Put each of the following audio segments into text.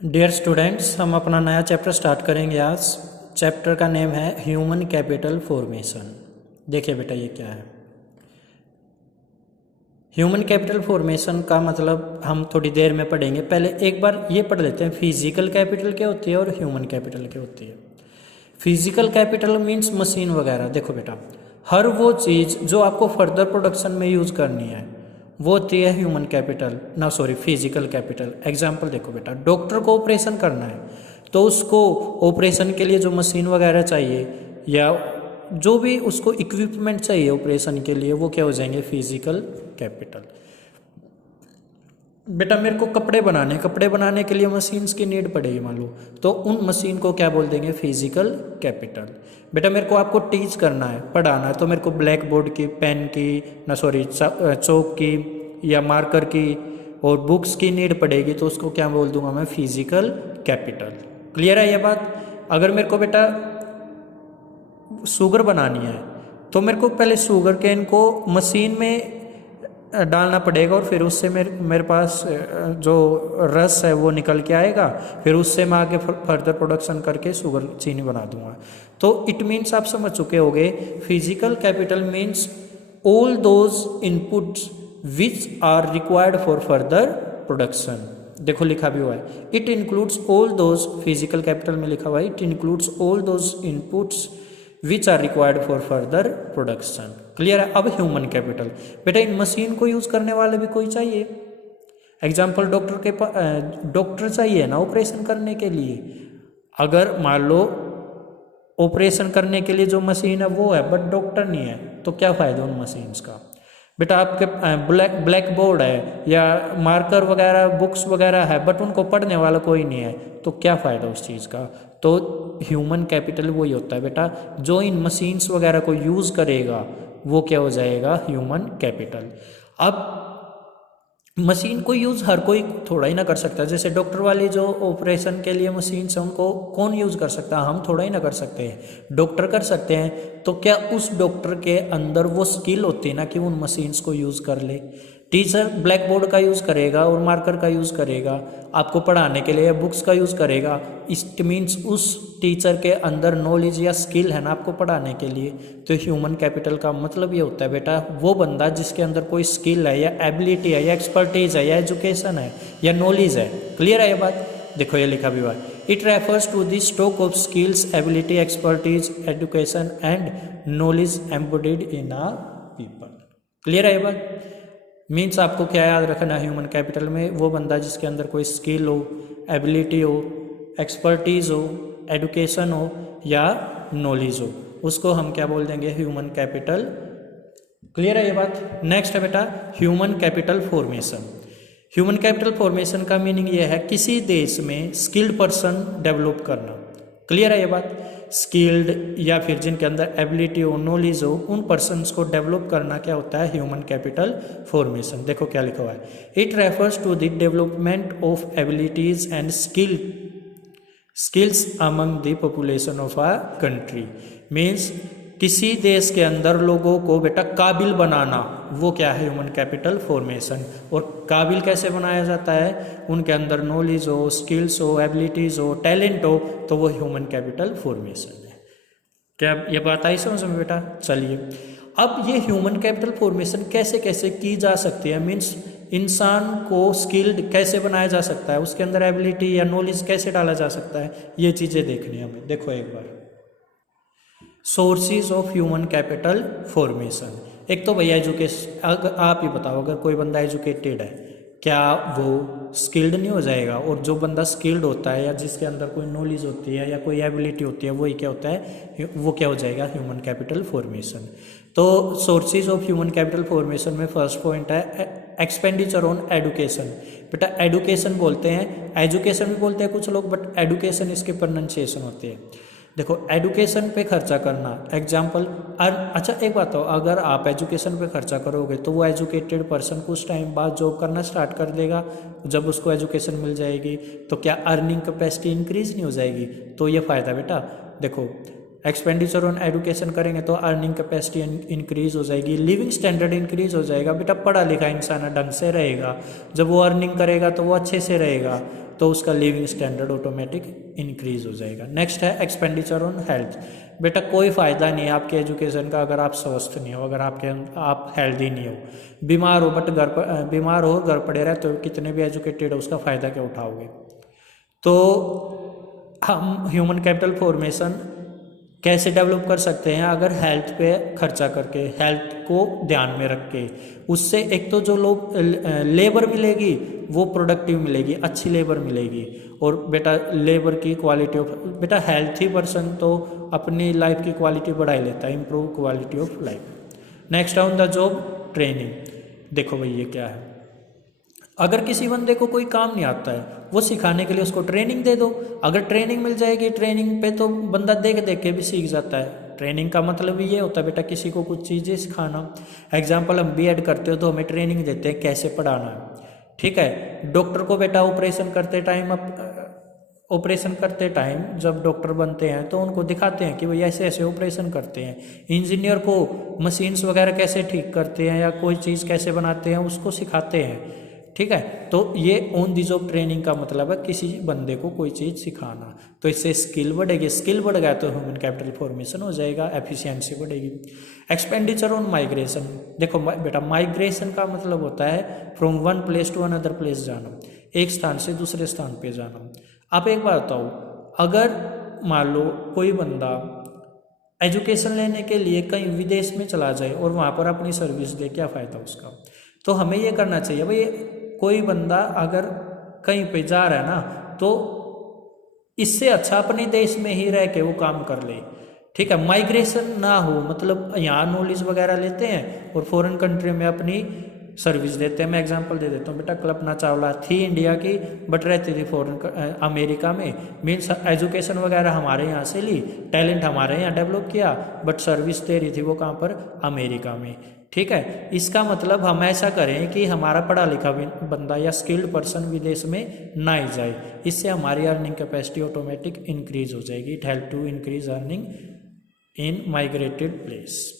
Dear students, हम अपना नया चैप्टर स्टार्ट करेंगे आज। चैप्टर का नेम है ह्यूमन कैपिटल फॉर्मेशन। देखिए बेटा, ये क्या है। ह्यूमन कैपिटल फॉर्मेशन का मतलब हम थोड़ी देर में पढ़ेंगे। पहले एक बार ये पढ़ लेते हैं फिजिकल कैपिटल क्या होती है और ह्यूमन कैपिटल क्या होती है। फिजिकल कैपिटल मीन्स मशीन वगैरह। देखो बेटा, हर वो चीज़ जो आपको फर्दर प्रोडक्शन में यूज़ करनी है वो होती है ह्यूमन कैपिटल, ना सॉरी फिजिकल कैपिटल। एग्जाम्पल देखो बेटा, डॉक्टर को ऑपरेशन करना है तो उसको ऑपरेशन के लिए जो मशीन वगैरह चाहिए या जो भी उसको इक्विपमेंट चाहिए ऑपरेशन के लिए, वो क्या हो जाएंगे, फिजिकल कैपिटल। बेटा मेरे को कपड़े बनाने के लिए मशीन्स की नीड पड़ेगी मान लो, तो उन मशीन को क्या बोल देंगे, फिजिकल कैपिटल। बेटा मेरे को आपको टीच करना है, पढ़ाना है, तो मेरे को ब्लैक बोर्ड की, पेन की, ना सॉरी चौक की या मार्कर की और बुक्स की नीड पड़ेगी, तो उसको क्या बोल दूंगा मैं, फिजिकल कैपिटल। क्लियर है ये बात। अगर मेरे को बेटा शुगर बनानी है तो मेरे को पहले शुगर केन को मशीन में डालना पड़ेगा और फिर उससे मेरे पास जो रस है वो निकल के आएगा, फिर उससे मैं आगे फर्दर प्रोडक्शन करके शुगर चीनी बना दूंगा। तो इट मीन्स आप समझ चुके होंगे, physical capital means all those inputs which are required for further production. देखो लिखा भी हुआ है, it includes all those, physical capital में लिखा हुआ है, it includes all those inputs which are required for further production. Clear है। अब ह्यूमन कैपिटल, बेटा इन मशीन को यूज करने वाले भी कोई चाहिए। एग्जाम्पल डॉक्टर चाहिए ना ऑपरेशन करने के लिए। अगर मान लो ऑपरेशन करने के लिए जो मशीन है वो है बट डॉक्टर नहीं है, तो क्या फायदा उन मशीन्स का। बेटा आपके ब्लैक बोर्ड है या मार्कर वगैरह बुक्स वगैरह है बट उनको पढ़ने वाला कोई नहीं है, तो क्या फ़ायदा उस चीज़ का। तो ह्यूमन कैपिटल वही होता है बेटा, जो इन मशीन्स वगैरह को यूज़ करेगा वो क्या हो जाएगा, ह्यूमन कैपिटल। अब मशीन को यूज़ हर कोई थोड़ा ही ना कर सकता। जैसे डॉक्टर वाली जो ऑपरेशन के लिए मशीन है उनको कौन यूज़ कर सकता है, हम थोड़ा ही ना कर सकते हैं, डॉक्टर कर सकते हैं। तो क्या उस डॉक्टर के अंदर वो स्किल होती है ना कि उन मशीन्स को यूज़ कर ले। टीचर ब्लैक बोर्ड का यूज़ करेगा और मार्कर का यूज़ करेगा आपको पढ़ाने के लिए, बुक्स का यूज़ करेगा। इट मीन्स उस टीचर के अंदर नॉलेज या स्किल है ना आपको पढ़ाने के लिए। तो ह्यूमन कैपिटल का मतलब ये होता है बेटा, वो बंदा जिसके अंदर कोई स्किल है या एबिलिटी है या एक्सपर्टीज है या एजुकेशन है या नॉलेज है। क्लियर है ये बात। देखो ये लिखा भी हुआ है, it refers to the stock of skills, ability, expertise, education and knowledge embodied in a people. Clear है ये बात। मीन्स आपको क्या याद रखना, ह्यूमन कैपिटल में वो बंदा जिसके अंदर कोई स्किल हो, एबिलिटी हो, एक्सपर्टीज हो, एडुकेशन हो या नॉलेज हो, उसको हम क्या बोल देंगे, ह्यूमन कैपिटल। क्लियर है ये बात। नेक्स्ट है बेटा human capital formation. Human capital formation का मीनिंग ये है किसी देश में स्किल्ड पर्सन डेवलप करना। क्लियर है ये बात। स्किल्ड या फिर जिनके अंदर एबिलिटी हो, नॉलेज हो, उन पर्सन्स को डेवलप करना क्या होता है, ह्यूमन कैपिटल फॉर्मेशन। देखो क्या लिखा हुआ है, it refers to the development of abilities and skills among the population of a country. Means किसी देश के अंदर लोगों को बेटा काबिल बनाना, वो क्या है, ह्यूमन कैपिटल फॉर्मेशन। और काबिल कैसे बनाया जाता है, उनके अंदर नॉलेज हो, स्किल्स हो, एबिलिटीज़ हो, टैलेंट हो, तो वो ह्यूमन कैपिटल फॉर्मेशन है। क्या ये बात आई समझ में बेटा। चलिए अब ये ह्यूमन कैपिटल फॉर्मेशन कैसे कैसे की जा सकती है, मीन्स इंसान को स्किल्ड कैसे बनाया जा सकता है, उसके अंदर एबिलिटी या नॉलेज कैसे डाला जा सकता है, ये चीज़ें देखनी है हमें। देखो एक बार, sources of human capital formation. एक तो भैया एजुकेशन, अगर आप ही बताओ, अगर कोई बंदा एजुकेटेड है क्या वो स्किल्ड नहीं हो जाएगा। और जो बंदा स्किल्ड होता है या जिसके अंदर कोई नॉलेज होती है या कोई एबिलिटी होती है, वही क्या होता है, वो क्या हो जाएगा, ह्यूमन कैपिटल फॉर्मेशन। तो sources of human capital formation में फर्स्ट पॉइंट है एक्सपेंडिचर ऑन एडुकेशन। बेटा एडुकेशन बोलते हैं, एजुकेशन भी बोलते हैं कुछ लोग, बट एडुकेशन इसके प्रोनाउंसिएशन होती है। देखो एडुकेशन पे खर्चा करना, एग्जाम्पल। अच्छा एक बात हो, अगर आप एजुकेशन पे खर्चा करोगे तो वो एजुकेटेड पर्सन कुछ टाइम बाद जॉब करना स्टार्ट कर देगा। जब उसको एजुकेशन मिल जाएगी तो क्या अर्निंग कैपेसिटी इंक्रीज नहीं हो जाएगी, तो ये फ़ायदा बेटा। देखो एक्सपेंडिचर ऑन एडुकेशन करेंगे तो अर्निंग कैपेसिटी इंक्रीज हो जाएगी, लिविंग स्टैंडर्ड इंक्रीज हो जाएगा। बेटा पढ़ा लिखा इंसान ढंग से रहेगा, जब वो अर्निंग करेगा तो वो अच्छे से रहेगा, तो उसका लिविंग स्टैंडर्ड ऑटोमेटिक इंक्रीज हो जाएगा। नेक्स्ट है एक्सपेंडिचर ऑन हेल्थ। बेटा कोई फ़ायदा नहीं है आपके एजुकेशन का अगर आप स्वस्थ नहीं हो, अगर आप हेल्दी नहीं हो, बीमार हो बट बीमार हो घर पड़े रहे, तो कितने भी एजुकेटेड हो उसका फ़ायदा क्या उठाओगे। तो हम ह्यूमन कैपिटल फॉर्मेशन कैसे डेवलप कर सकते हैं, अगर हेल्थ पे खर्चा करके, हेल्थ को ध्यान में रख के। उससे एक तो जो लोग लेबर मिलेगी वो प्रोडक्टिव मिलेगी, अच्छी लेबर मिलेगी। और बेटा लेबर की क्वालिटी ऑफ, बेटा हेल्थी पर्सन तो अपनी लाइफ की क्वालिटी बढ़ा ही लेता है, improve quality of life. Next on the job training. देखो भाई ये क्या है, अगर किसी बंदे को कोई काम नहीं आता है वो सिखाने के लिए उसको ट्रेनिंग दे दो। अगर ट्रेनिंग मिल जाएगी, ट्रेनिंग पे तो बंदा देख देख के भी सीख जाता है। ट्रेनिंग का मतलब ये होता है बेटा किसी को कुछ चीज़ें सिखाना। एग्जाम्पल हम बीएड करते हो तो हमें ट्रेनिंग देते हैं कैसे पढ़ाना है, ठीक है। डॉक्टर को बेटा ऑपरेशन करते टाइम जब डॉक्टर बनते हैं तो उनको दिखाते हैं कि भाई ऐसे ऐसे ऑपरेशन करते हैं। इंजीनियर को मशीन्स वगैरह कैसे ठीक करते हैं या कोई चीज़ कैसे बनाते हैं उसको सिखाते हैं, ठीक है। तो ये ऑन दी जॉब ट्रेनिंग का मतलब है किसी बंदे को कोई चीज़ सिखाना। तो इससे स्किल बढ़ेगी, स्किल बढ़ गया तो ह्यूमन कैपिटल फॉर्मेशन हो जाएगा, एफिशिएंसी बढ़ेगी। Expenditure on migration. देखो बेटा माइग्रेशन का मतलब होता है from one place to another place जाना, एक स्थान से दूसरे स्थान पे जाना। आप एक बात बताओ, अगर मान लो कोई बंदा एजुकेशन लेने के लिए कहीं विदेश में चला जाए और वहाँ पर अपनी सर्विस दे, क्या फ़ायदा उसका। तो हमें ये करना चाहिए भाई, कोई बंदा अगर कहीं पे जा रहा है ना तो इससे अच्छा अपने देश में ही रह के वो काम कर ले, ठीक है। माइग्रेशन ना हो, मतलब यहाँ नॉलेज वगैरह लेते हैं और फॉरेन कंट्री में अपनी सर्विस देते हैं। मैं एग्जांपल दे देता हूँ बेटा, कल्पना चावला थी इंडिया की बट रहती थी फॉरेन अमेरिका में। मीन्स एजुकेशन वगैरह हमारे यहाँ से ली, टैलेंट हमारे यहाँ डेवलप किया, बट सर्विस दे रही थी वो कहाँ पर, अमेरिका में, ठीक है। इसका मतलब हम ऐसा करें कि हमारा पढ़ा लिखा बंदा या स्किल्ड पर्सन विदेश में ना ही जाए, इससे हमारी अर्निंग कैपेसिटी ऑटोमेटिक इंक्रीज हो जाएगी। It help to increase earning in migrated place.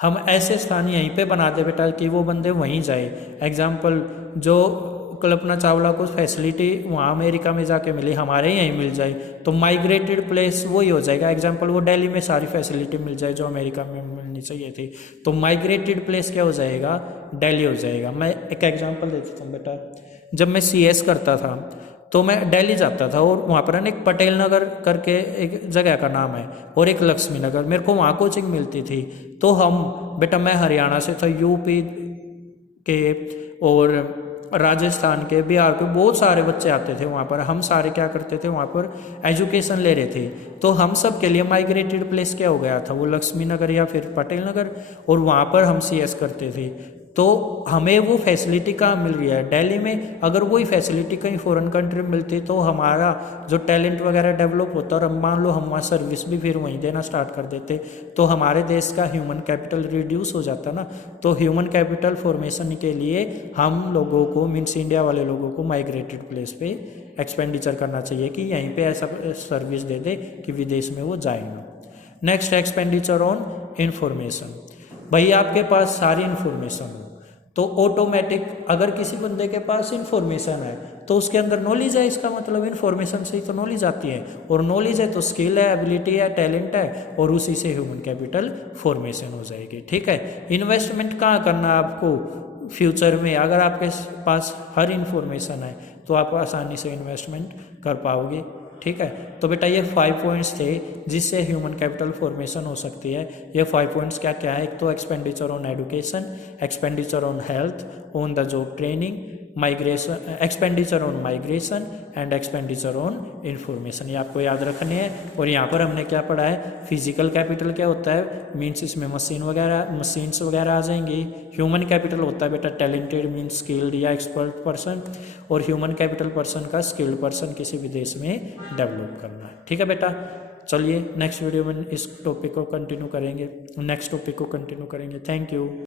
हम ऐसे स्थान यहीं पे बना दे बेटा कि वो बंदे वहीं जाए। एग्जाम्पल, जो कल्पना चावला को फैसिलिटी वहाँ अमेरिका में जाके मिली, हमारे यहीं मिल जाए तो माइग्रेटेड प्लेस वही हो जाएगा। एग्जाम्पल, वो दिल्ली में सारी फैसिलिटी मिल जाए जो अमेरिका में मिलनी चाहिए थी, तो माइग्रेटेड प्लेस क्या हो जाएगा, दिल्ली हो जाएगा। मैं एक एग्जाम्पल देता हूँ बेटा, जब मैं CS करता था तो मैं दिल्ली जाता था और वहाँ पर एक पटेल नगर करके एक जगह का नाम है और एक लक्ष्मी नगर, मेरे को वहाँ कोचिंग मिलती थी। तो हम बेटा, मैं हरियाणा से था, यूपी के और राजस्थान के, बिहार के बहुत सारे बच्चे आते थे वहाँ पर। हम सारे क्या करते थे, वहाँ पर एजुकेशन ले रहे थे। तो हम सब के लिए माइग्रेटेड प्लेस क्या हो गया था, वो लक्ष्मी नगर या फिर पटेल नगर, और वहाँ पर हम CS करते थे। तो हमें वो फैसिलिटी कहाँ मिल रही है, दिल्ली में। अगर वही फैसिलिटी कहीं फॉरेन कंट्री में मिलती तो हमारा जो टैलेंट वगैरह डेवलप होता, और मान लो हम वहाँ सर्विस भी फिर वहीं देना स्टार्ट कर देते, तो हमारे देश का ह्यूमन कैपिटल रिड्यूस हो जाता ना। तो ह्यूमन कैपिटल फॉर्मेशन के लिए हम लोगों को, मीन्स इंडिया वाले लोगों को माइग्रेटेड प्लेस पे एक्सपेंडिचर करना चाहिए कि यहीं पे ऐसा सर्विस दे दे कि विदेश में वो जाए ना। Next, expenditure on information. भाई आपके पास सारी इन्फॉर्मेशन हो तो ऑटोमेटिक, अगर किसी बंदे के पास इन्फॉर्मेशन है तो उसके अंदर नॉलेज है, इसका मतलब इन्फॉर्मेशन से ही तो नॉलेज आती है, और नॉलेज है तो स्किल है, एबिलिटी है, टैलेंट है, और उसी से ह्यूमन कैपिटल फॉर्मेशन हो जाएगी, ठीक है। इन्वेस्टमेंट कहाँ करना आपको फ्यूचर में, अगर आपके पास हर इन्फॉर्मेशन है तो आप आसानी से इन्वेस्टमेंट कर पाओगे, ठीक है। तो बेटा ये 5 पॉइंट्स थे जिससे ह्यूमन कैपिटल फॉर्मेशन हो सकती है। ये 5 पॉइंट्स क्या क्या है, एक तो expenditure on education, expenditure on health, on the job training, migration, expenditure on migration and expenditure on information. ये आपको याद रखने हैं। और यहाँ पर हमने क्या पढ़ा है, फिजिकल कैपिटल क्या होता है, मीन्स इसमें मशीन्स वगैरह आ जाएंगी। ह्यूमन कैपिटल होता है बेटा टैलेंटेड मीन्स स्किल्ड या एक्सपर्ट पर्सन, और ह्यूमन कैपिटल पर्सन का स्किल्ड पर्सन किसी भी देश में डेवलप करना है, ठीक है बेटा। चलिए नेक्स्ट वीडियो में इस टॉपिक को कंटिन्यू करेंगे, नेक्स्ट टॉपिक को कंटिन्यू करेंगे। Thank you.